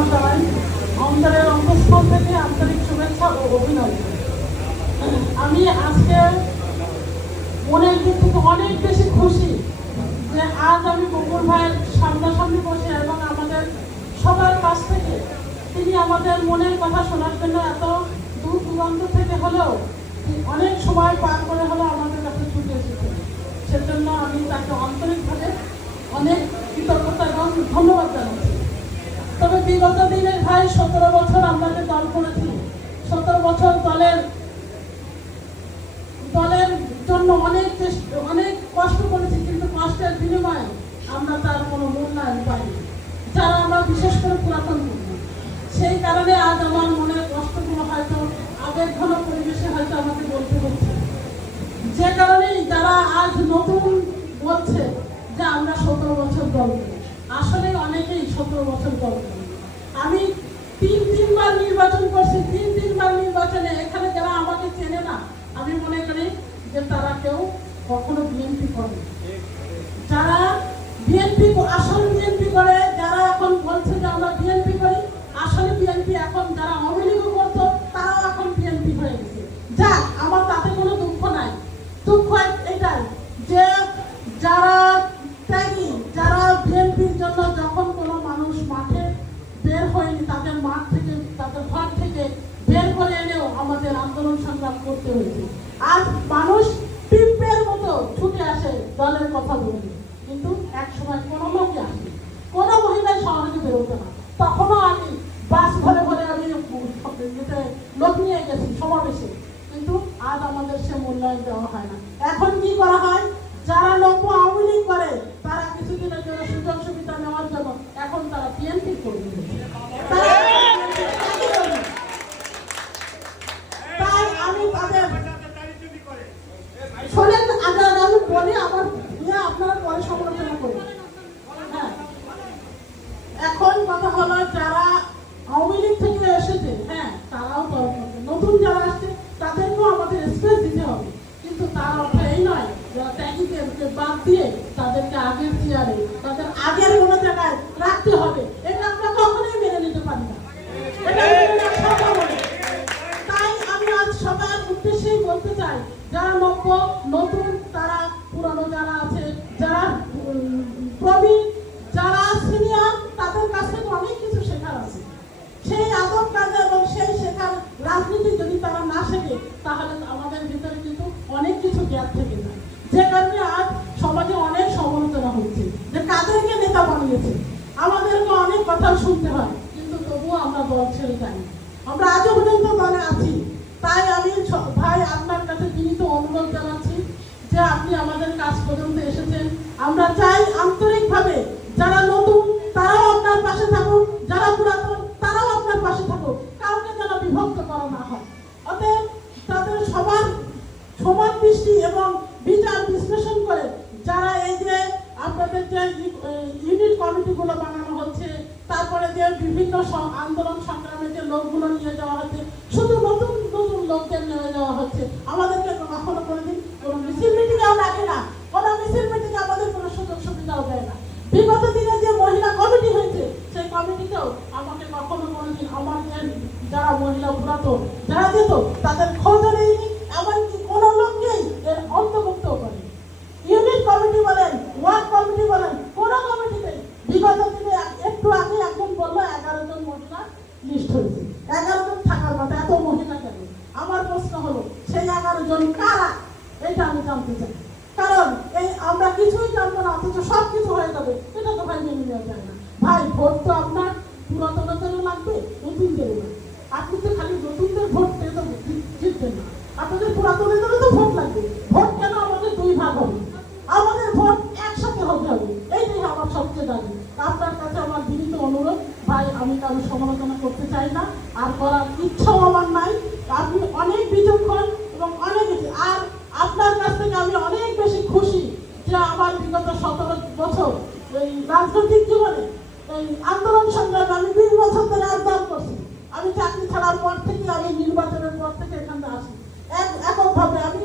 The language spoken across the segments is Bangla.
প্রণাম জানাই। অন্তরের অন্তঃস্থল থেকে আন্তরিক শুভেচ্ছা ও অভিনন্দন। আমি আজকে মনের দিক থেকে অনেক বেশি খুশি যে আজ আমি বকুল ভাইয়ের সামনাসামনি বসে এবং আমাদের সবার কাছ থেকে তিনি আমাদের মনের কথা শোনার জন্য এত দূর দূরান্ত থেকে হলেও অনেক সময় পার করে হলেও আমাদের কাছে ছুটে এসেছেন। সেজন্য আমি তাকে আন্তরিকভাবে অনেক কৃতজ্ঞতা এবং ধন্যবাদ জানাচ্ছি। তবে বিগত দিনের ভাই 17 বছর আমরা যে দল করেছি, 17 বছর দলের জন্য অনেক কষ্ট করেছি, কিন্তু কষ্টের বিনিময়ে আমরা তার কোনো মূল্যায়ন পাইনি, যারা আমরা বিশেষ করে পুরাতন কর্মী। সেই কারণে আজ আমার মনের কষ্টগুলো হয়তো আবেগঘন পরিবেশে হয়তো আমাকে বলতে হচ্ছে। যে কারণেই যারা আজ নতুন বলছে যে আমরা 17 বছর দল করি, আসলে অনেকেই 17 বছর দল করি। আমি তিনবার নির্বাচন করছি, তিনবার নির্বাচনে এখানে যারা আমাকে চেনে না, আমি মনে করি যে তারা কেউ কখনো বিএনপি করে। যারা বিএনপি আসল বিএনপি করে, যারা এখন বলছে যে আমরা বিএনপি করি, আসলে বিএনপি এখন যারা আওয়ামী লীগ করতো তারাও এখন বিএনপি হয়ে গেছে। যাক, আমার তাতে কোনো দুঃখ নাই। দুঃখ এটাই যে যারা ত্যাগী, যারা বিএনপির জন্য যখন কোনো মানুষ মাঠে বের হয়নি, তাদের মাঠ থেকে তাদের ঘর থেকে বের করে এনেও আমাদের আন্দোলন সংগ্রাম করতে হয়েছে। আজ মানুষ পিঁপড়ের মতো ছুটে আসে দলের কথা বলে, কিন্তু এক সময় কোনো লোকই আসে, কোনো মহিলা শহরে বেরোতো না। তখনও আমি বাস ভরে ভরে আমি লোক নিয়ে গেছি সমাবেশে, কিন্তু আজ আমাদের সে মূল্যায়ন দেওয়া হয় না। এখন কি করা হয়, যারা লোক আওয়ামী লীগ করে তারা কিছুদিনের জন্য সুযোগ সুবিধা নেওয়ার জন্য এখন তারা বিএনপি করবে। তাই আমি তাদের শোনেন, আগে আমি বলি, আমার আপনারা পরে সমালোচনা করি। হ্যাঁ, এখন কথা হলো যারা আওয়ামী লীগ থেকে এসেছে, হ্যাঁ তারাও নতুন যারা আসছে তাদেরকেও আমাদের স্পেস দিতে হবে, কিন্তু তার অর্থ এই নয় যারা ত্যাগীদেরকে বাদ দিয়ে তাদেরকে আগের চেয়ারে, তাদের আগের কোনো জায়গায় রাখতে হবে। এটা আমরা কখনোই মেনে নিতে পারি না। তাই আমি আজ সবার উদ্দেশ্যেই বলতে চাই, যারা নতুন, তারা পুরানো যারা আছে, যারা প্রবীণ, যারা সিনিয়র, তাদের কাছ থেকে অনেক কিছু শেখার আছে। সেই আদব কাজ এবং সেই শেখার রাজনীতি যদি তারা না শেখে, তাহলে আমাদের ভিতরে কিন্তু অনেক কিছু গ্যাপ থেকে যায়। যে কারণে আজ সমাজে অনেক সমালোচনা হচ্ছে যে কাদেরকে নেতা বানিয়েছে, আমাদেরকে অনেক কথা শুনতে হয়, কিন্তু তবুও আমরা দল ছেড়ে যাই। আমরা আজও পর্যন্ত দলে আছি। তাই আমি ভাই আপনার কাছে বিনীত অনুরোধ জানাচ্ছি যে আপনি আমাদের কাজ পর্যন্ত এসেছেন। আমরা চাই আন্তরিকভাবে যারা নতুন তারাও আপনার পাশে থাকুক, যারা পুরাতন তারাও আপনার পাশে থাকুক, কাউকে যেন বিভক্ত করা না হয়। অতএব তাদের সবার সমান দৃষ্টি এবং বিচার বিশ্লেষণ করে যারা এই যে আপনাদের যে ইউনিট কমিটিগুলো বানানো হচ্ছে, তারপরে যে বিভিন্ন আন্দোলন সংগ্রামে যে লোকগুলো নিয়ে যাওয়া হচ্ছে, শুধু নতুন নতুন লোকদের নিয়ে যাওয়া হচ্ছে। আমাদেরকে কখনো কোনোদিন কোনো মিছিল মিটিংও ডাকে না, কোনো মিছিল মিটিং আমাদের কোনো সুযোগ সুবিধাও দেয় না। বিগত দিনে যে মহিলা কমিটি হয়েছে, সেই কমিটিতেও আমাকে কখনো কোনোদিন আমার যারা মহিলা পুরাতন যারা যেত তাদের খোঁজও নেয়নি, এমনকি কোনো লোককেই এর অন্তর্ভুক্ত করে। ইউনিট কমিটি বলেন, ওয়ার্ড কমিটি বলেন, কোনো কমিটিতে বিগত দিনে একটু আগে একজন বললো 11 জন মহিলা লিস্ট হয়েছে। 11 জন থাকার কথা, এত মহিলা কেন? আমার প্রশ্ন হলো সেই 11 জন কারা, এটা আমি জানতে চাই। কারণ এই আমরা কিছুই জানবো না, অথচ সব কিছু হয়ে যাবে, এটা তো ভাই মেনে নেওয়া যায় না। ভাই ভোট তো আপনার পুরাতনদেরও লাগবে, নতুনদেরও লাগবে। আপনি তো খালি নতুনদের ভোট পেয়ে তো জিতবেন না, আপনাদের পুরাতনদেরও তো ভোট লাগবে। ভোট কেন আমাদের 2 ভাগ হবে, আমাদের ভোট একসাথে হতে হবে, এইটাই আমার সবচেয়ে দাবি। আপনার কাছে আমার বিনীত অনুরোধ, ভাই আমি কারো সমালোচনা করতে চাই না, আর করার ইচ্ছাও আমার নাই। আপনি অনেক বিচক্ষণ এবং অনেক কিছু, আর আপনার কাছ থেকে আমি অনেক বেশি খুশি যে আমার বিগত 17 বছর এই রাজনৈতিক জীবনে এই আন্দোলন সংগ্রামে আমি 20 বছর ধরে আন্দোলন করছি। আমি চাকরি ছাড়ার পর থেকে, আমি নির্বাচনের পর থেকে এখানে আসি এককভাবে। আমি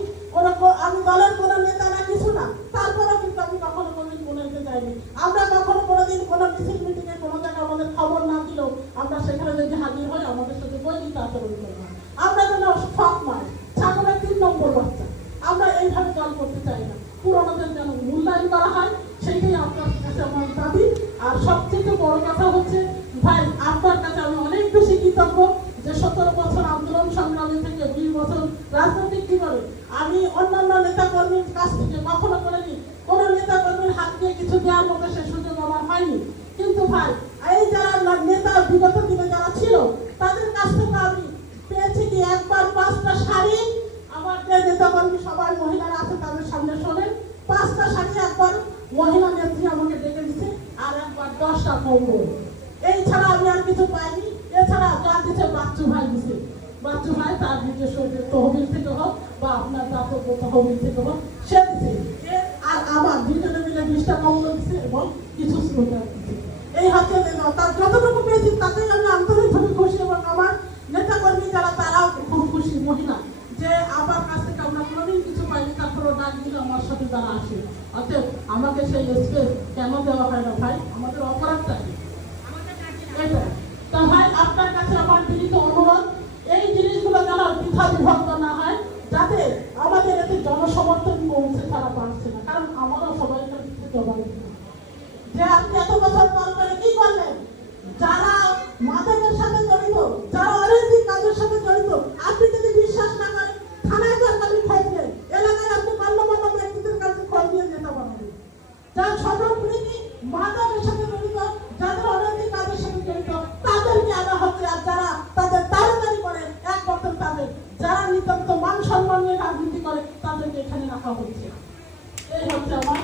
দলের কোনো নেতা না, কিছু না, তারপরেও কিন্তু আমি কখনো কোনোদিন মনে হতে চাইনি। আমরা কখনো কোনোদিন কোনো মিছিল মিটিংয়ে কোনো জায়গায় আমাদের খবর না দিলেও আমরা তৈরি করা হয়। আমরা যেন সৎ নয়, ছাগলের 3 নম্বর বাচ্চা, আমরা এইভাবে দল করতে চাই না। পুরনোদের যেন মূল্যায়ন করা হয়, সেটাই আপনার কাছে আমার দাবি। আর সবচেয়ে বড় কথা হচ্ছে ভাই, আপনার কাছে আমি অনেক বেশি কৃতজ্ঞ যে 17 বছর আন্দোলন সংগ্রামী থেকে 20 বছর রাজনৈতিক জীবনে আমি অন্যান্য নেতা কর্মীর কাছ থেকে কখনো করিনি, কোন নেতা কর্মীর হাত দিয়ে কিছু দেওয়ার মতো সে সুযোগ আমার হয়নি। কিন্তু ভাই, এই যারা নেতা বিগত দিনে যারা ছিল তাদের কাছ থেকে আমি পেয়েছি কি একবার 5টা শাড়ি, আমার যে নেতা কর্মী সবাই মহিলারা আছে তাদের সামনে শোনেন, 5টা শাড়ি একবার মহিলা নেত্রী আমাকে ডেকে দিচ্ছে, আর একবার 10টা কম্বল। এই ছাড়া আমি আর কিছু পাইনি। এছাড়া যা দিচ্ছে বাচ্চু ভাই দিচ্ছে, বাচ্চু ভাই তার নিজস্ব তহবিল থেকে হোক বা আপনার দাতব্য তহবিল থেকে হোক সে দিচ্ছে। আর আমার দুজনে মিলে 20টা কম্বল দিচ্ছে এবং কিছু শ্রোতা দিচ্ছে। এই হচ্ছে তার যতটুকু পেয়েছি তাতেই আমি আন্তরিকভাবে খুশি, এবং আমার নেতা কর্মী যারা তারাও খুব খুশি মহিলা যে আমার কাছ থেকে আমরা কোনোদিন কিছু পাইনি, তারপরে ডাক দিলে আমার সাথে তারা আসে। অতএব আমাকে সেই স্পেস কেন দেওয়া হয় না ভাই? আমাদের অপরাধটা কি? তা ভাই, আপনার কাছে আমার বিনীত অনুরোধ, এই জিনিসগুলো যেন দ্বিধা বিভক্ত না হয়, যাতে আমাদের এতে জনসমর্থন পৌঁছে তারা পারছে না। কারণ আমারও সবাইকার জবাব যে আপনি এত বছর পর করে কি করলেন? যারা মাদকের সাথে জড়িত, যারা অনৈতিক কাজের সাথে জড়িত, আপনি যদি বিশ্বাস না করেন থানায় সরকারি খোঁজ নেন, এলাকায় আপনি মান্যমান্য ব্যক্তিদের কাছে খোঁজ নিয়ে যেতে পারবেন। যারা স্বজনপ্রীতি মাদকের সাথে জড়িত, যাদের অনৈতিক কাজের সাথে জড়িত, তাদেরকে আনা হচ্ছে। আর যারা তাদের তাড়াতাড়ি করে এক বছর তাদের, যারা নিতান্ত মান সম্মান নিয়ে রাজনীতি করে, তাদেরকে এখানে রাখা হচ্ছে। এই হচ্ছে আমার